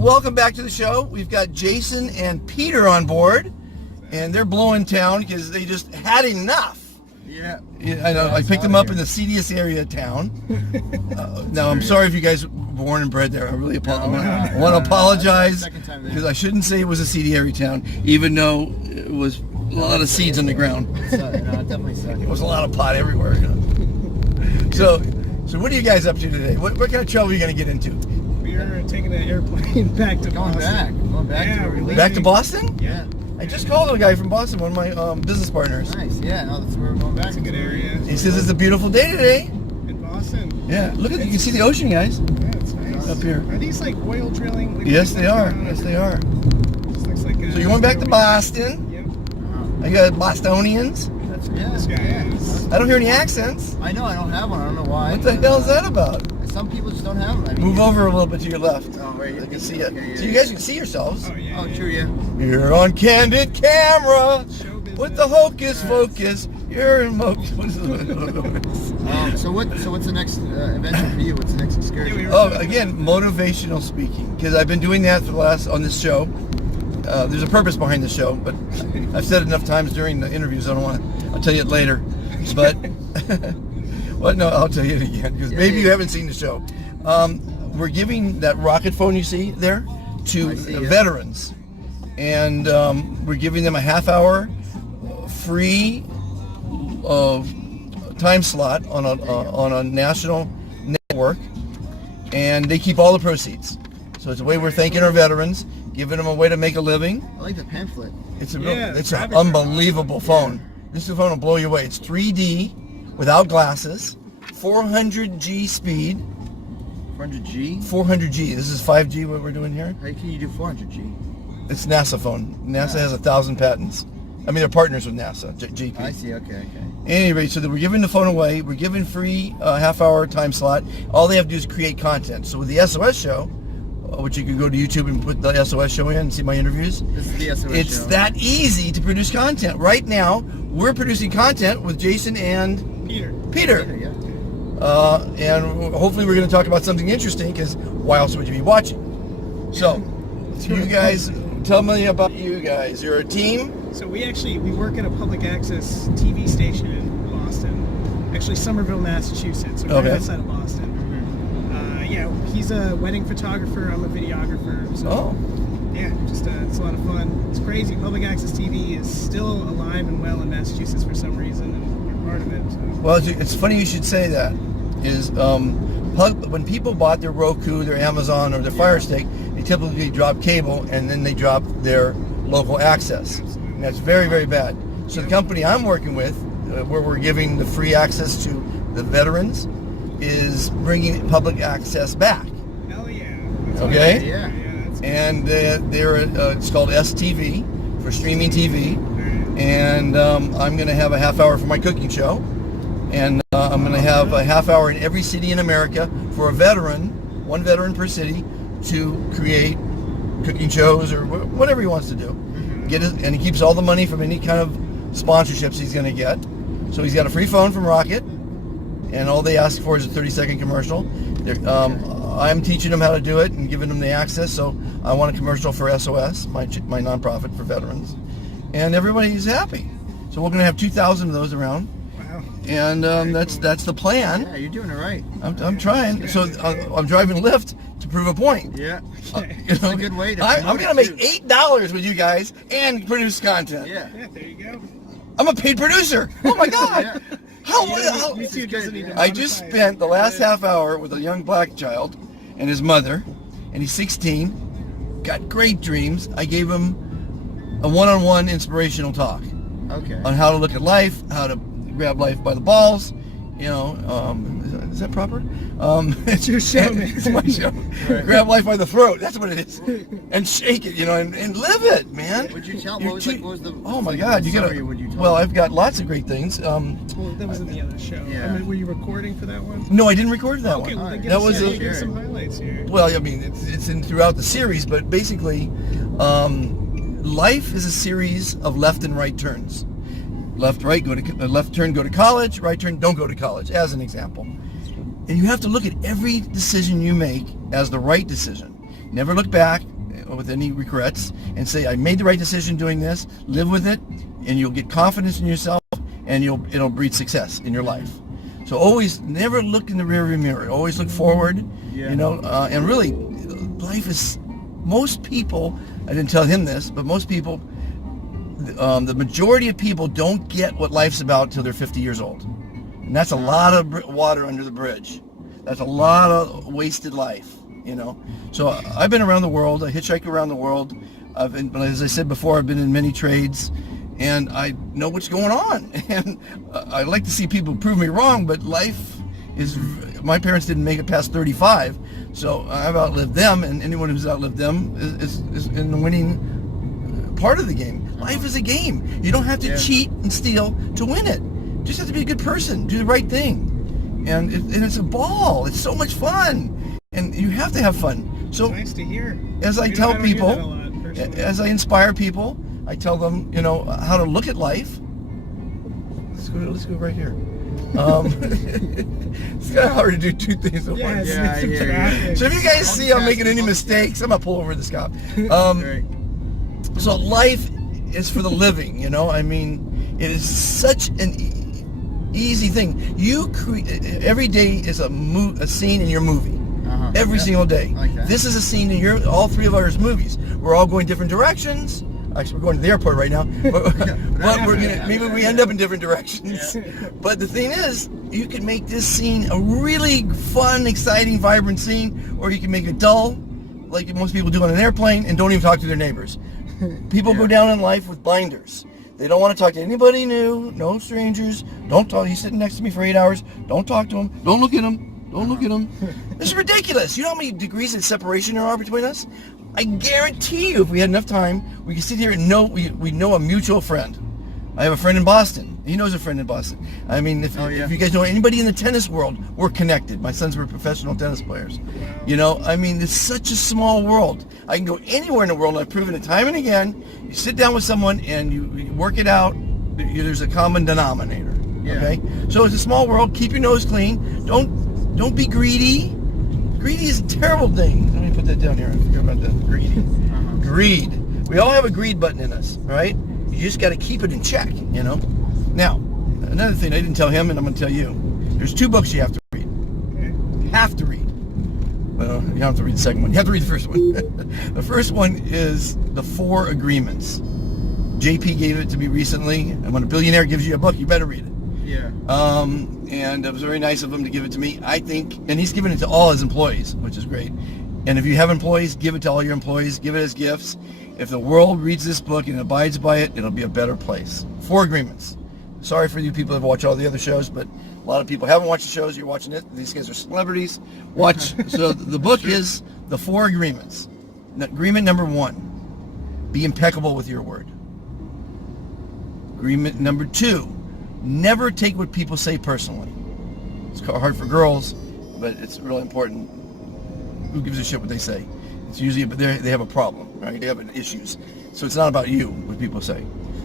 welcome back to the show. We've got Jason and Peter on board, and they're blowing town because they just had enough. Yeah. I know. I picked them up in the seediest area of town. Now, I'm sorry if you guys were born and bred there. I really apologize. I want to apologize because I shouldn't say it was a seedy area town, even though it was a lot of seeds on the ground. Definitely sucked. There was a lot of pot everywhere. You know? So what are you guys up to today? What kind of trouble are you going to get into? We are taking an airplane back to Boston. Going back. Yeah, Back to Boston? Yeah. I just called a guy from Boston, one of my business partners. Nice. Yeah. No, that's where we're going back. It's a good area. He says it's a beautiful day today. In Boston. Yeah, look at you can see the ocean, guys. Yeah, it's nice. Up here. Are these like oil drilling? Like Yes, they are. Yes, they are. Just looks like So you're going back to Boston. Yep. I got Bostonians. This guy is. I don't hear any accents. I know. I don't have one. I don't know why. What the hell is that about? Some people just don't have them. I mean, Move over a little bit to your left. Oh, right here. I can see it. Okay, yeah, So you guys can see yourselves. Oh, yeah. Oh, true. Yeah. You're on candid camera Show business. with the hocus focus. You're in focus. So what's the next adventure for you? What's the next excursion? Oh, again, motivational speaking, because I've been doing that for the last on this show. There's a purpose behind the show, but I've said it enough times during the interviews. I don't want to. I'll tell you it later. But well, no, I'll tell you it again because maybe you haven't seen the show. We're giving that rocket phone you see there to veterans, and we're giving them a half-hour free time slot on a national network, and they keep all the proceeds. So it's a way we're thanking our veterans, giving them a way to make a living. I like the pamphlet. It's Yeah, it's the an graphics are unbelievable phone. This phone will blow you away. It's 3D without glasses, 400G speed. 400G. 400G. This is 5G. What we're doing here. How can you do 400G? It's NASA phone. NASA has 1,000 patents. I mean, they're partners with NASA. GP. I see. Okay. Anyway, so that we're giving the phone away. We're giving free half-hour time slot. All they have to do is create content. So with the SOS show, which you can go to YouTube and put the SOS show in and see my interviews. This is the SOS It's show. that easy to produce content. Right now, we're producing content with Jason and Peter. Yeah. And hopefully we're going to talk about something interesting because why else would you be watching? So, you guys, tell me about you guys. You're a team? So we work at a public access TV station in Boston. Actually, Somerville, Massachusetts. So right outside of Boston. Yeah, he's a wedding photographer. I'm a videographer. So, yeah, just it's a lot of fun. It's crazy. Public access TV is still alive and well in Massachusetts for some reason, and we're part of it. So. Well, it's funny you should say that. Is when people bought their Roku, their Amazon, or their Fire Stick, they typically drop cable and then they drop their local access. And that's very, very bad. So the company I'm working with, where we're giving the free access to the veterans, is bringing public access back. Hell yeah. Okay? Yeah. And it's called STV for streaming TV. And I'm going to have a half hour for my cooking show. And I'm going to have a half hour in every city in America for a veteran, one veteran per city, to create cooking shows or whatever he wants to do. And he keeps all the money from any kind of sponsorships he's going to get. So he's got a free phone from Rocket, and all they ask for is a 30-second commercial. I'm teaching them how to do it and giving them the access. So I want a commercial for SOS, my nonprofit for veterans, and everybody's happy. So we're going to have 2,000 of those around. And that's the plan. Yeah, you're doing it right. I'm trying. So I'm driving Lyft to prove a point. Yeah. It's a good way to I'm going to make $8 with you guys and produce content. Yeah. Yeah, there you go. I'm a paid producer. Oh my God. Yeah. How Me too, doesn't need to I just spent the last half hour with a young black child and his mother, and he's 16, got great dreams. I gave him a one-on-one inspirational talk on how to look at life, how to grab life by the balls, is that proper? It's your show, man. It's my show. Right. Grab life by the throat, that's what it is. And shake it, and live it, man. Would you tell what was the oh my God, you gotta, well, I've got lots of great things. Well, that was in the other show. Yeah. I mean, were you recording for that one? No, I didn't record that Okay, one. well, then That was give some highlights here. Well, I mean, it's in throughout the series, but basically, life is a series of left and right turns. Left, right, left turn, go to college. Right turn, don't go to college, as an example. And you have to look at every decision you make as the right decision. Never look back with any regrets, and say, I made the right decision doing this. Live with it, and you'll get confidence in yourself, and it'll breed success in your life. So always never look in the rearview mirror. Always look forward. Yeah. You know, and really, life is. Most people, I didn't tell him this, but most people, the majority of people don't get what life's about till they're 50 years old, and that's a lot of water under the bridge. That's a lot of wasted life. You know, so I've been around the world. I hitchhike around the world. As I said before, I've been in many trades, and I know what's going on. And I like to see people prove me wrong, but life is. My parents didn't make it past 35, so I've outlived them, and anyone who's outlived them is in the winning part of the game. Life is a game. You don't have to cheat and steal to win it. You just have to be a good person, do the right thing, and it's a ball. It's so much fun. And you have to have fun. So nice to hear. As I tell people, as I inspire people, I tell them, you know, how to look at life. Let's go right here. It's kind of hard to do two things at once. So if you guys see I'm making any mistakes, I'm gonna pull over the cop. So life is for the living. You know, I mean, it is such an easy thing. Every day is a scene in your movie. Every single day. Like this is a scene in all three of ours movies. We're all going different directions. Actually, we're going to the airport right now, but maybe we end up in different directions. But the thing is, you can make this scene a really fun, exciting, vibrant scene, or you can make it dull, like most people do on an airplane, and don't even talk to their neighbors. People go down in life with blinders. They don't want to talk to anybody new, no strangers. Don't talk. He's sitting next to me for 8 hours. Don't talk to him. Don't look at him. Don't look at him. This is ridiculous. You know how many degrees of separation there are between us? I guarantee you, if we had enough time, we could sit here and we know a mutual friend. I have a friend in Boston. He knows a friend in Boston. I mean, if you guys know anybody in the tennis world, we're connected. My sons were professional tennis players. You know, I mean, it's such a small world. I can go anywhere in the world, and I've proven it time and again. You sit down with someone and you work it out. There's a common denominator. Okay? So it's a small world. Keep your nose clean. Don't be greedy. Greedy is a terrible thing. Let me put that down here. I forgot about that. Greedy. Greed. We all have a greed button in us, right? You just got to keep it in check, you know? Now, another thing I didn't tell him, and I'm going to tell you. There's 2 books you have to read. Have to read. Well, you don't have to read the second one. You have to read the first one. The first one is The 4 Agreements. JP gave it to me recently, and when a billionaire gives you a book, you better read it. Yeah. And it was very nice of him to give it to me. I think, and he's given it to all his employees, which is great. And if you have employees, give it to all your employees. Give it as gifts. If the world reads this book and abides by it, it'll be a better place. 4 Agreements. Sorry for you people that have watched all the other shows, but a lot of people haven't watched the shows. You're watching it. These guys are celebrities. Watch. So the book is The 4 Agreements. Agreement number 1, be impeccable with your word. Agreement number 2, never take what people say personally. It's hard for girls, but it's really important. Who gives a shit what they say? It's usually, but they have a problem, right? They have issues. So it's not about you, what people say.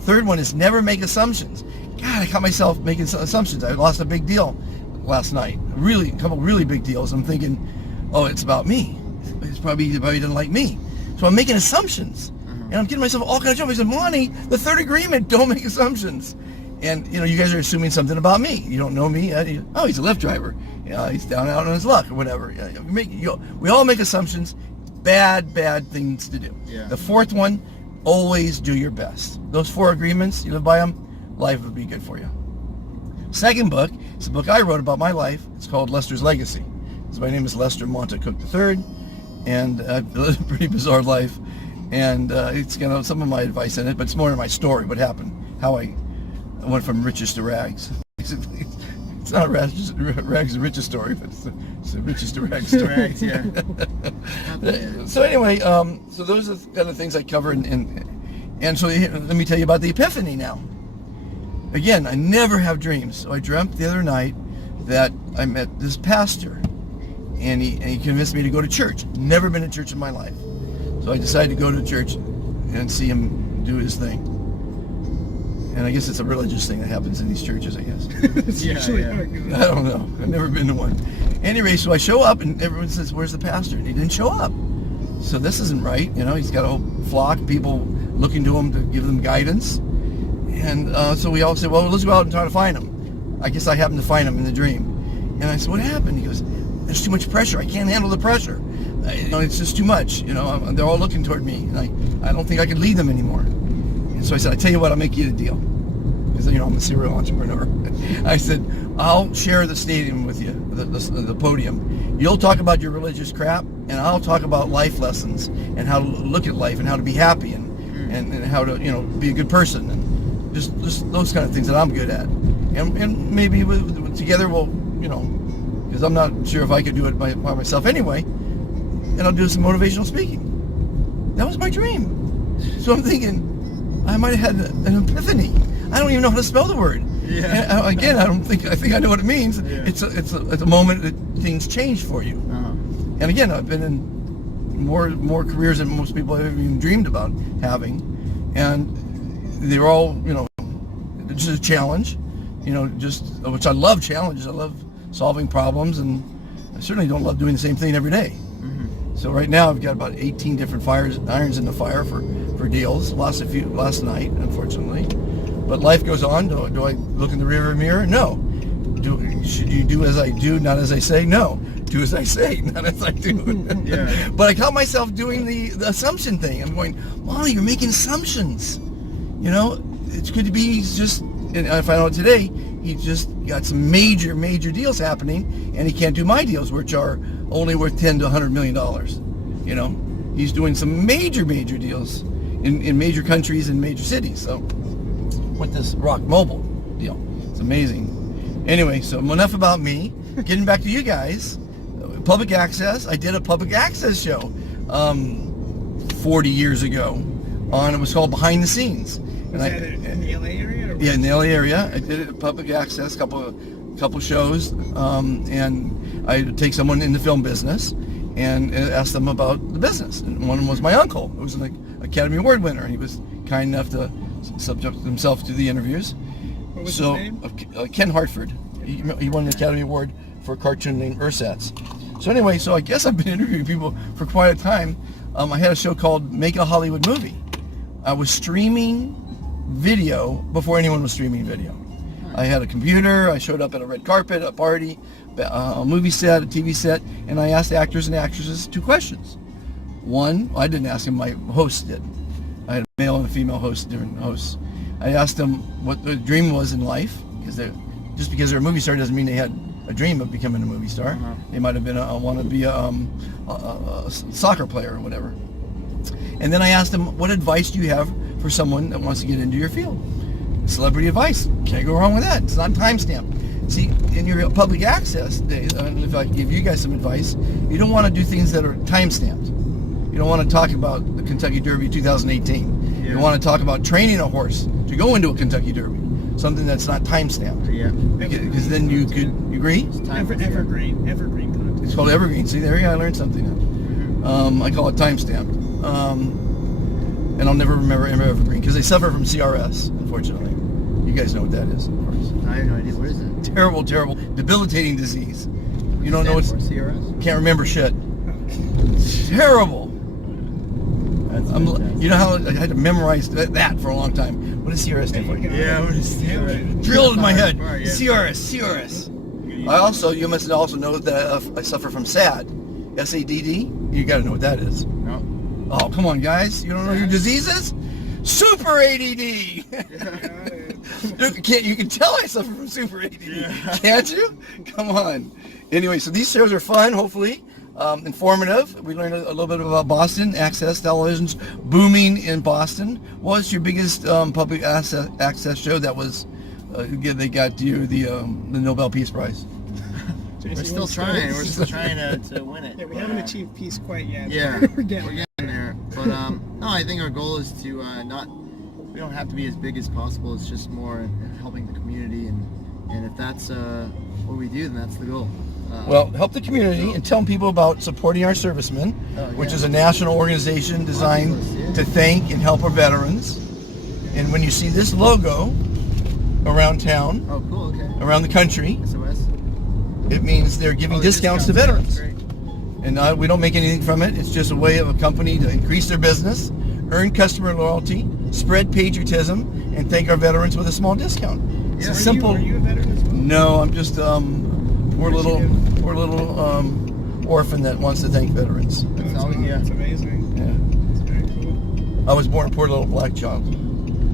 Third one is never make assumptions. God, I caught myself making assumptions. I lost a big deal last night. A couple really big deals. I'm thinking, oh, it's about me. He probably doesn't like me. So I'm making assumptions. And I'm getting myself all kinds of trouble. He said, Monty, the 3rd agreement, don't make assumptions. And, you know, you guys are assuming something about me. You don't know me. Oh, he's a Lyft driver. He's down out on his luck or whatever. We all make assumptions. Bad things to do. Yeah. The 4th one, always do your best. Those 4 agreements, you live by them, life will be good for you. Second book is a book I wrote about my life. It's called Lester's Legacy. So my name is Lester Monta Cook III, and I've lived a pretty bizarre life. And it's got some of my advice in it, but it's more of my story, what happened, how I went from riches to rags. Basically, it's not a rags to riches story, but it's a riches to rags story. Rags, yeah. So anyway, so those are the kind of things I cover, and so let me tell you about the Epiphany now. Again, I never have dreams. So I dreamt the other night that I met this pastor, and he convinced me to go to church. Never been to church in my life. So I decided to go to church and see him do his thing. And I guess it's a religious thing that happens in these churches, I guess. I don't know. I've never been to one. Anyway, so I show up and everyone says, where's the pastor? And he didn't show up. so this isn't right. He's got a whole flock of people looking to him to give them guidance. And so we all said, well, let's go out and try to find him. I guess I happened to find him in the dream. And I said, what happened? He goes, there's too much pressure. I can't handle the pressure. It's just too much. They're all looking toward me. And I don't think I could lead them anymore. And so I said, I tell you what, I'll make you a deal. Because, I'm a serial entrepreneur. I said, I'll share the stadium with you, the podium. You'll talk about your religious crap, and I'll talk about life lessons and how to look at life and how to be happy and how to, be a good person. And just those kind of things that I'm good at. And maybe together we'll, because I'm not sure if I could do it by myself anyway, and I'll do some motivational speaking. That was my dream. So I'm thinking, I might have had an epiphany. I don't even know how to spell the word. Yeah. And again, I think I know what it means. Yeah. It's a moment that things change for you. Uh-huh. And again, I've been in more careers than most people have even dreamed about having, and they're all, just a challenge, which I love challenges. I love solving problems, and I certainly don't love doing the same thing every day. Mm-hmm. So right now I've got about 18 different irons in the fire for deals. Lost a few last night, unfortunately. But life goes on. Do I look in the rearview mirror? No. Should you do as I do, not as I say? No. Do as I say, not as I do. Yeah. But I caught myself doing the assumption thing. I'm going, Molly, you're making assumptions. It's good to be just, and I find out today, he just got some major deals happening, and he can't do my deals, which are only worth $10 to $100 million. He's doing some major deals in major countries and major cities. So with this Rock Mobile deal, it's amazing. Anyway, so enough about me. Getting back to you guys, public access. I did a public access show 40 years ago it was called Behind the Scenes. Was that in the LA area? Yeah, in the LA area. I did it at public access, couple shows, and I would take someone in the film business and ask them about the business. And one of them was my uncle, who was an Academy Award winner, and he was kind enough to subject himself to the interviews. What was his name? Ken Hartford. He won the Academy Award for a cartoon named Ursats. So anyway, I guess I've been interviewing people for quite a time. I had a show called Make a Hollywood Movie. I was streaming video before anyone was streaming video. I had a computer, I showed up at a red carpet, a party, a movie set, a TV set, and I asked actors and actresses 2 questions. One, I didn't ask them, my host did. I had a male and a female host, different hosts. I asked them what their dream was in life, because just because they're a movie star doesn't mean they had a dream of becoming a movie star. Uh-huh. They might have been want to be a soccer player or whatever. And then I asked them, what advice do you have for someone that wants to get into your field? Celebrity advice. Can't go wrong with that. It's not time-stamped. See, in your public access days, if I give you guys some advice, you don't want to do things that are time-stamped. You don't want to talk about the Kentucky Derby 2018. Yeah. You want to talk about training a horse to go into a Kentucky Derby. Something that's not time-stamped. Yeah. Because then you agree? Evergreen content. It's called evergreen. See, there you go. I learned something. I call it time-stamped. And I'll never remember evergreen because they suffer from CRS, unfortunately. You guys know what that is, of course. I have no idea. What is it? Terrible, debilitating disease. You don't know what's CRS? Can't remember shit. Terrible. You know how I had to memorize that for a long time. What does CRS stand for? Yeah, what is CRS? Drilled in my head. CRS. You must also know that I suffer from SAD. SADD. You got to know what that is. No. Oh, come on, guys. You don't know your diseases? Super ADD. You can tell I suffer from super ADD. Yeah. Can't you? Come on. Anyway, so these shows are fun, hopefully. Informative. We learned a little bit about Boston. Access Television's booming in Boston. What's your biggest public access show that was, they got you the Nobel Peace Prize? We're still trying. We're still trying to win it. Yeah, we haven't achieved peace quite yet. Yeah, we're getting there. But no, I think our goal is to we don't have to be as big as possible. It's just more in helping the community, and if that's what we do, then that's the goal. Well, help the community and tell people about supporting our servicemen, which is a national organization designed to thank and help our veterans. And when you see this logo around town, around the country, SOS. It means they're giving discounts to veterans. And we don't make anything from it. It's just a way of a company to increase their business, earn customer loyalty, spread patriotism, and thank our veterans with a small discount. It's a simple. Are you a veteran as well? No, I'm just poor little orphan that wants to thank veterans. That's yeah. It's amazing. Yeah. It's very cool. I was born a poor little black child.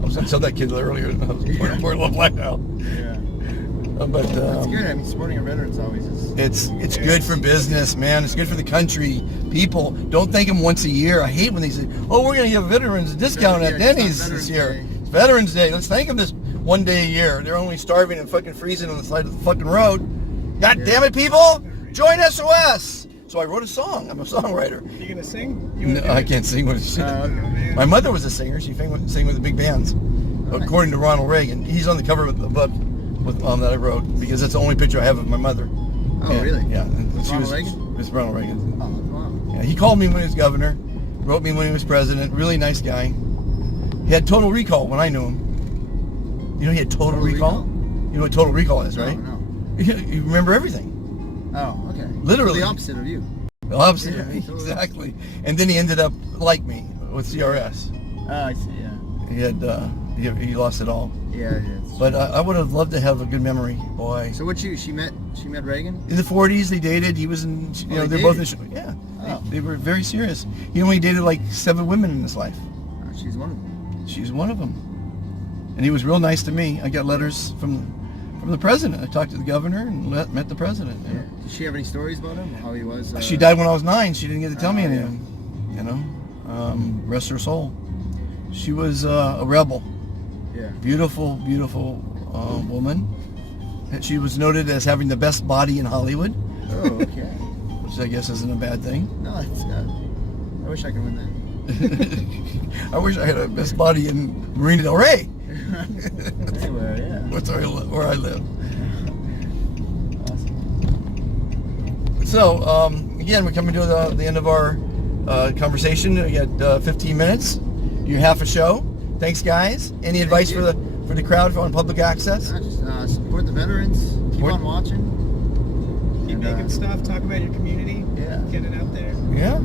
I was going to tell that kid earlier. I was born a poor little black child. Yeah. But It's good. I mean, supporting our veterans always is. it's good for business, man. It's good for the country. People, don't thank them once a year. I hate when they say, "Oh, we're going to give veterans a discount at Denny's this year. It's Veterans Day. Let's thank them this one day a year. They're only starving and fucking freezing on the side of the fucking road. God damn it, people! Join SOS." So I wrote a song. I'm a songwriter. You gonna sing? No, I can't sing with shit. Man. My mother was a singer. She sang with the big bands, according to Ronald Reagan. He's on the cover of the book that I wrote because that's the only picture I have of my mother. Oh, Yeah, really? Yeah. And With she Ronald was, Reagan? It's Ronald Reagan. Oh, wow. Yeah, he called me when he was governor, wrote me when he was president. Really nice guy. He had total recall when I knew him. You know he had total recall? You know what total recall is, right? No. You remember everything. Oh, okay. Literally. So the opposite of you. The opposite Yeah, of me, totally. exactly. And then he ended up like me with CRS. Oh, I see. Yeah. He had he lost it all. Yeah, it is. But I would have loved to have a good memory, boy. So she met Reagan? In the 40s, they dated. He was in, you know, they they're both dated? in, yeah. Oh. They were very serious. He only dated like 7 women in his life. Oh, she's one of them. She's one of them. And he was real nice to me. I got letters from the president. I talked to the governor and met the president. you know. Did she have any stories about him? How he was? She died when I was 9. She didn't get to tell me Oh, anything. You know, rest her soul. She was a rebel. Yeah. Beautiful, beautiful woman. And she was noted as having the best body in Hollywood, Oh, okay. which I guess isn't a bad thing. No, it's I wish I could win that. I wish I had a best body in Marina Del Rey. Anywhere, yeah. That's where I live. Awesome. So, again, we're coming to the end of our conversation. We got 15 minutes. You're half a show. Thanks, guys. Any advice you. for the crowd on public access? Just support the veterans. Keep on watching. Keep And, making stuff. Talk about your community. Yeah. Get it out there. Yeah.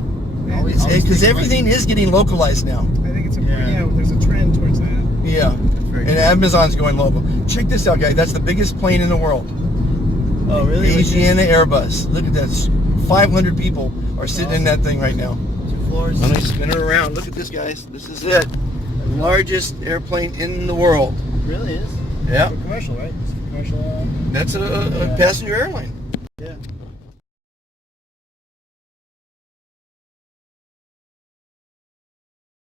Always Because think everything is getting localized now. I think it's Yeah. there's a trend towards that. Yeah. very And true. Amazon's going local. Check this out, guys. That's the biggest plane in the world. Oh, really? Asiana Airbus. Look at that. 500 people are sitting in that thing right now. 2 floors. I'm going to spin it around. Look at this, guys. This is it. The largest airplane in the world. It really is. Yeah. For commercial, right? It's for commercial. That's a passenger airline. Yeah.